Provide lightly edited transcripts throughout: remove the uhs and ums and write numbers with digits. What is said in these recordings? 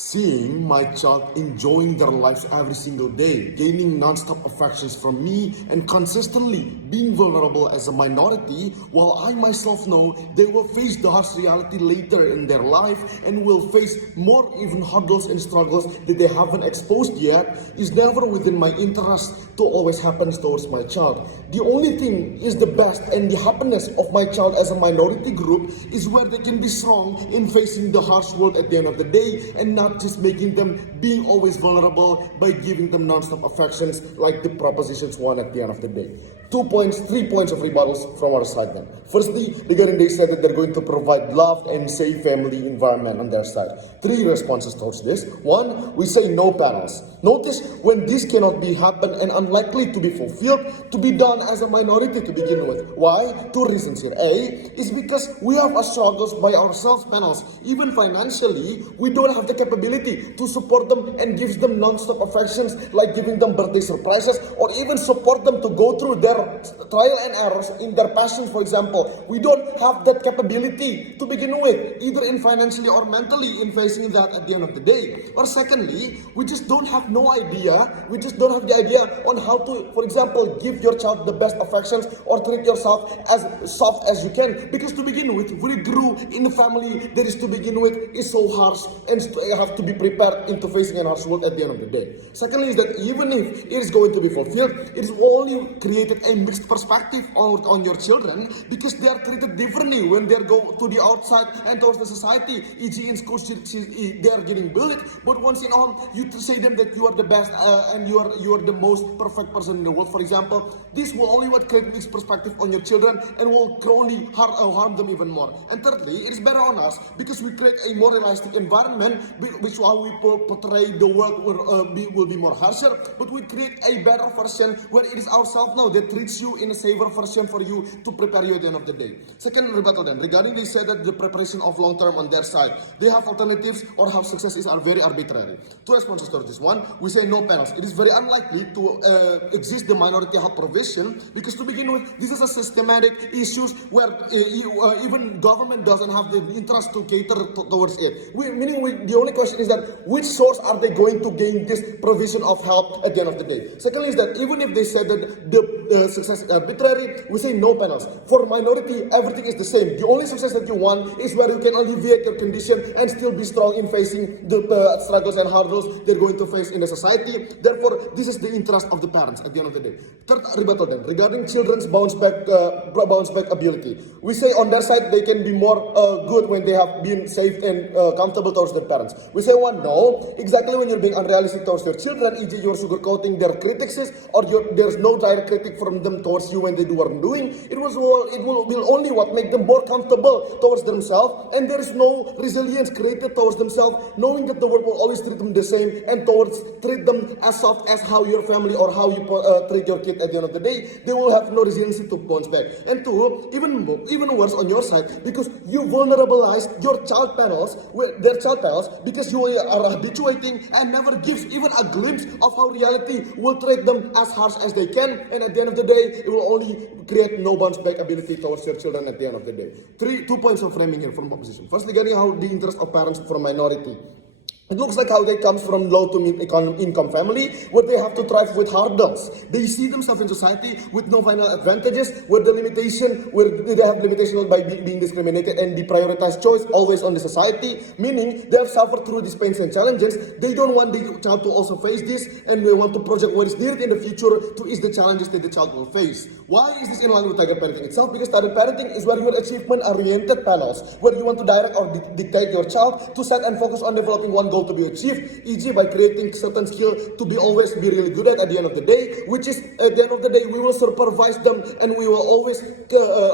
Seeing my child enjoying their lives every single day, gaining non-stop affections from me, and consistently being vulnerable as a minority, while I myself know they will face the harsh reality later in their life and will face more even hurdles and struggles that they haven't exposed yet, is never within my interest to always happen towards my child. The only thing is the best and the happiness of my child as a minority group is where they can be strong in facing the harsh world at the end of the day, and not just making them being always vulnerable by giving them non-stop affections like the propositions one at the end of the day. 3 points of rebuttals from our side then. Firstly, regarding they said that they're going to provide loved and safe family environment on their side. 3 responses towards this. 1, we say no panels. Notice when this cannot be happen and unlikely to be fulfilled, to be done as a minority to begin with. Why? 2 reasons here. A is because we have a struggles by ourselves panels. Even financially, we don't have the capability to support them and gives them non-stop affections like giving them birthday surprises or even support them to go through their trial and errors in their passions, for example. We don't have that capability to begin with, either in financially or mentally in facing that at the end of the day. Or secondly, we just don't have no idea, we just don't have the idea on how to, for example, give your child the best affections or treat yourself as soft as you can. Because to begin with, we grew in a family that is to begin with is so harsh and have to be prepared into facing an harsh world at the end of the day. Secondly is that even if it is going to be fulfilled, it is only created a mixed perspective on your children because they are treated differently when they go to the outside and towards the society. E.g. in school, they are getting bullied, but once in home, you say them that you are the best and you are the most perfect person in the world, for example. This will only create mixed perspective on your children and will only harm them even more. And thirdly, it is better on us because we create a more realistic environment, which while we portray the world will be more harsher, but we create a better version where it is ourselves now that treats you in a safer version for you to prepare you at the end of the day. Second rebuttal then, regarding they said that the preparation of long term on their side, they have alternatives or how success is are very arbitrary. 2 responses to this. 1, we say no panels. It is very unlikely to exist the minority health provision because to begin with, this is a systematic issues where even government doesn't have the interest to cater towards it. The only question is that which source are they going to gain this provision of help at the end of the day? Secondly is that even if they said that the success is arbitrary, we say no panels. For minority, everything is the same. The only success that you want is where you can alleviate your condition and still be strong in facing the struggles and hurdles they're going to face in the society. Therefore, this is the interest of the parents at the end of the day. Third rebuttal then, regarding children's bounce back ability. We say on their side, they can be more good when they have been safe and comfortable towards their parents. We say 1, no. Exactly when you're being unrealistic towards your children, e.g. you're sugarcoating their critics or there's no direct critic from them towards you when they do what I'm doing. It will only make them more comfortable towards themselves, and there is no resilience created towards themselves, knowing that the world will always treat them the same and treat them as soft as how your family or how you treat your kid at the end of the day. They will have no resilience to bounce back. And 2, even worse on your side, because you vulnerabilize your child panels, because you are habituating and never gives even a glimpse of how reality will treat them as harsh as they can, and at the end of the day, it will only create no bounce back ability towards your children at the end of the day. 2 points of framing here from opposition. First, regarding how the interest of parents from minority. It looks like how they come from low to mid income family where they have to thrive with hurdles. They see themselves in society with no final advantages, where they have limitation by being discriminated and deprioritize choice always on the society, meaning they have suffered through these pains and challenges. They don't want the child to also face this, and they want to project what is needed in the future to ease the challenges that the child will face. Why is this in line with tiger parenting itself? Because tiger parenting is where your achievement-oriented panels, where you want to direct or dictate your child to set and focus on developing one goal to be achieved, e.g. by creating certain skill to be always be really good at the end of the day, which is at the end of the day, we will supervise them and we will always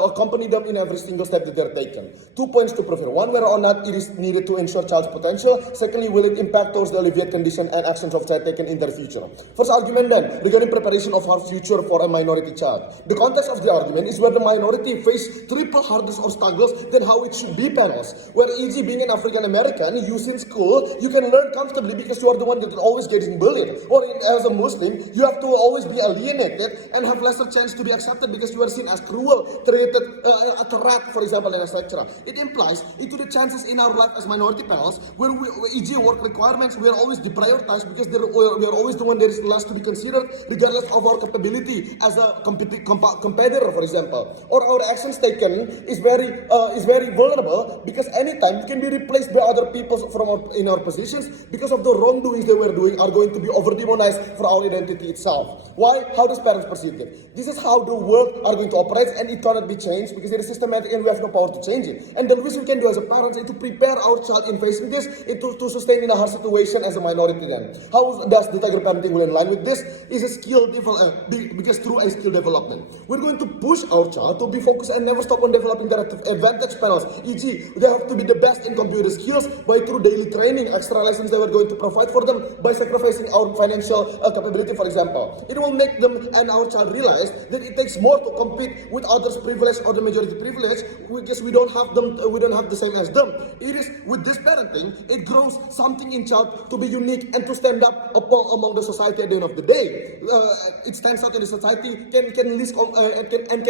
accompany them in every single step that they're taken. 2 points to prefer. 1, whether or not it is needed to ensure child's potential. Secondly, will it impact towards the alleviate condition and actions of child taken in their future. First argument then, regarding preparation of our future for a minority child. The context of the argument is where the minority face triple hurdles or struggles than how it should be panels. Where e.g. being an African American, you in school, you can learn comfortably because you are the one that is always getting bullied. Or as a Muslim, you have to always be alienated and have lesser chance to be accepted because you are seen as cruel, treated a threat, for example, and etc. It implies into the chances in our life as minority panels, where e.g. work requirements, we are always deprioritized because we are always the one that is last to be considered, regardless of our capability as a competitor, for example. Or our actions taken is very vulnerable because anytime you can be replaced by other people in our positions because of the wrongdoings they were doing are going to be over-demonized for our identity itself. Why? How does parents perceive it? This is how the world are going to operate, and it cannot be changed because it is systematic and we have no power to change it. And the least we can do as a parent is to prepare our child in facing this, to sustain in a hard situation as a minority then. How does the tiger parenting will in line with this? Is a skill because through a skill development. We're going to push our child to be focused and never stop on developing their advantage panels. E.g., they have to be the best in computer skills by through daily training, extra lessons that we're going to provide for them by sacrificing our financial capability, for example. It will make them and our child realize that it takes more to compete with others' privilege or the majority privilege because we don't have the same as them. It is with this parenting, it grows something in child to be unique and to stand up among the society at the end of the day. It stands out in the society, can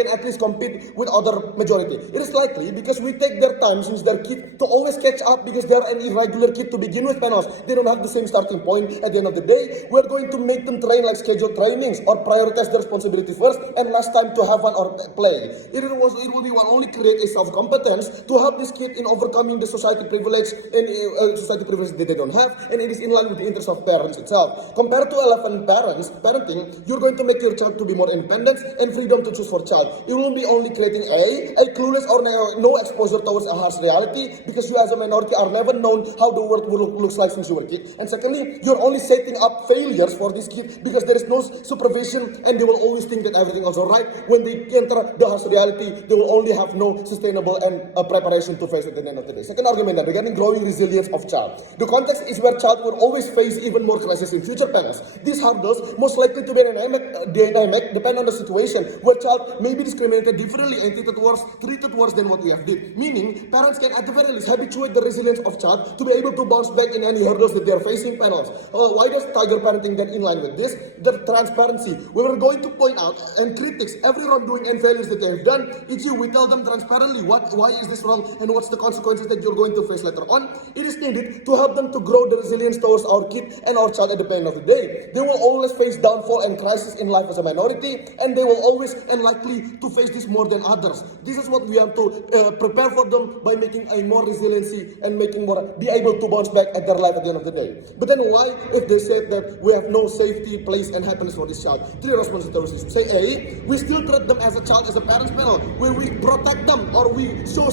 at least compete with other majority. It is likely because we take their time since they're kid to always catch up because they're an irregular kid to begin with, panels. They don't have the same starting point at the end of the day. We're going to make them train like scheduled trainings or prioritize their responsibility first and last time to have fun or play. It will be one only create a self-competence to help this kid in overcoming the society privilege and society privilege that they don't have, and it is in line with the interest of parents itself. Compared to 11 parents, parenting, you're going to make your child to be more independent and freedom to choose for child. It will be only creating a clueless or no exposure towards a harsh reality because you as a minority are never known how the world looks like since you were a kid. And secondly, you're only setting up failures for this kid because there is no supervision and they will always think that everything is alright. When they enter the harsh reality, they will only have no sustainable and preparation to face at the end of the day. Second argument regarding growing resilience of child. The context is where child will always face even more crises in future panels. These hurdles most likely to be dynamic depend on the situation where child may be discriminated differently and treated worse than what we have did. Meaning, parents can at the very least habituate the resilience of child to be able to bounce back in any hurdles that they are facing panels. Why does tiger parenting then in line with this? The transparency. We are going to point out and critics every wrongdoing and failures that they have done. E.g., we tell them transparently why is this wrong and what's the consequences that you're going to face later on. It is needed to help them to grow the resilience towards our kid and our child at the end of the day. They will always face downfall and crisis in life as a minority, and they will always and likely to face this more than others. This is what we have to prepare for them by making a more resiliency and making more be able to bounce back at their life at the end of the day. But then why, if they said that we have no safety, place, and happiness for this child? Three responsibilities. Say A, we still treat them as a child, as a parents panel, where we protect them or we still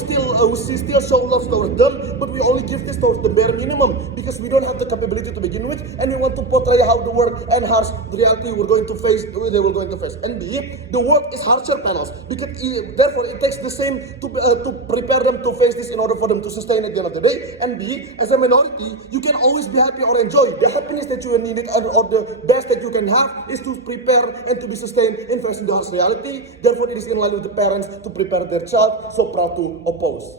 show love towards them, but we only give this towards the bare minimum because we don't have the capability to begin with, and we want to portray how the world and harsh reality they were going to face. And B, the world is harsher panels because therefore it takes the same to prepare them to face this in order for them to sustain at the end of the day. And B, as a minority, you can always be happy or enjoy the happiness that you needed or the best that you can have is to prepare and to be sustained in facing the harsh reality. Therefore, it is in line with the parents to prepare their child, so proud to oppose.